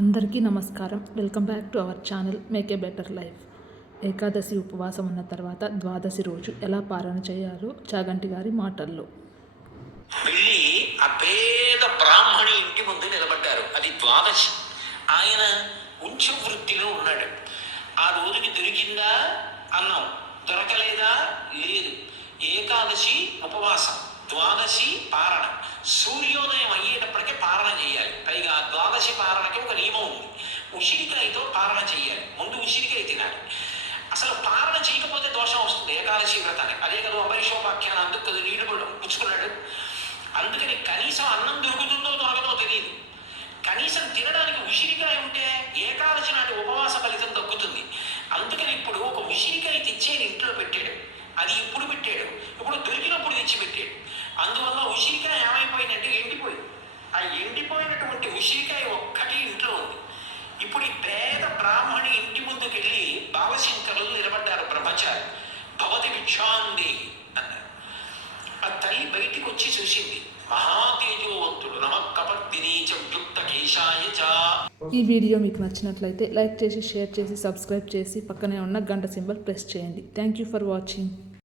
అందరికీ నమస్కారం. Welcome back to our channel make a better life. Ekadashi ఉపవాసం ఉన్న తర్వాత ద్వాదశి రోజు ఎలా పాలన చేయాలో చాగంటి గారి మాటల్లో. వెళ్ళి ఆ పేద బ్రాహ్మణి ఇంటి ముందు నిలబడ్డారు. అది ద్వాదశి. ఆయన ఉంచ వృత్తిలో ఉన్నాడు. ఆ రోజుకి దొరికిందా అన్నం, దొరకలేదా లేదు. ఏకాదశి ఉపవాసం, ద్వాదశి పారణ. సూర్యోదయం అయ్యేటప్పటికే పారణ చేయాలి. పైగా ద్వాదశి పారణకి ఒక నియమం ఉంది. ఉసిరికాయతో పారణ చేయాలి. ముందు ఉసిరికాయ తినాలి. అసలు పారణ చేయకపోతే దోషం వస్తుంది ఏకాదశి వ్రతానికి. అదే కదా అంబరీషోపాఖ్యానం. అందుకు కదా నీళ్లు కూడా పుచ్చుకున్నాడు. అందుకని కనీసం అన్నం దొరుకుతుందో దొరకదో తెలియదు. కనీసం తినడానికి ఉసిరికాయ ఉంటే ఏకాదశి నాటి ఉపవాస ఫలితం దక్కుతుంది. అందుకని ఇప్పుడు ఒక ఉసిరికాయ తెచ్చి ఇంట్లో పెట్టాడు. అది ఇప్పుడు పెట్టాడు, ఇప్పుడు దొరికినప్పుడు తెచ్చి పెట్టాడు. అందువల్ల ఉసిరికాయ ఏమైపోయిందంటే ఎండిపోయింది. ఆ ఎండిపోయినటువంటి ఉసిరికాయ ఒక్కటి ఇంట్లో ఉంది. ఇప్పుడు ఈ పేద బ్రాహ్మణి ఇంటి ముందుకు వెళ్ళి బాలశంకరులు నిలబడ్డారు. బ్రహ్మచారి భవతి భిక్షాందేహి అన్నారు. ఆ తల్లి బయటికి వచ్చి చూసింది. మహాతేజోవంతుడు నమఃకపర్దినీచయుక్త కేశాయ చ. ఈ వీడియో మీకు నచ్చినట్లయితే లైక్ చేసి, షేర్ చేసి, సబ్స్క్రైబ్ చేసి పక్కనే ఉన్న గంట సింబల్ ప్రెస్ చేయండి. Thank you for watching.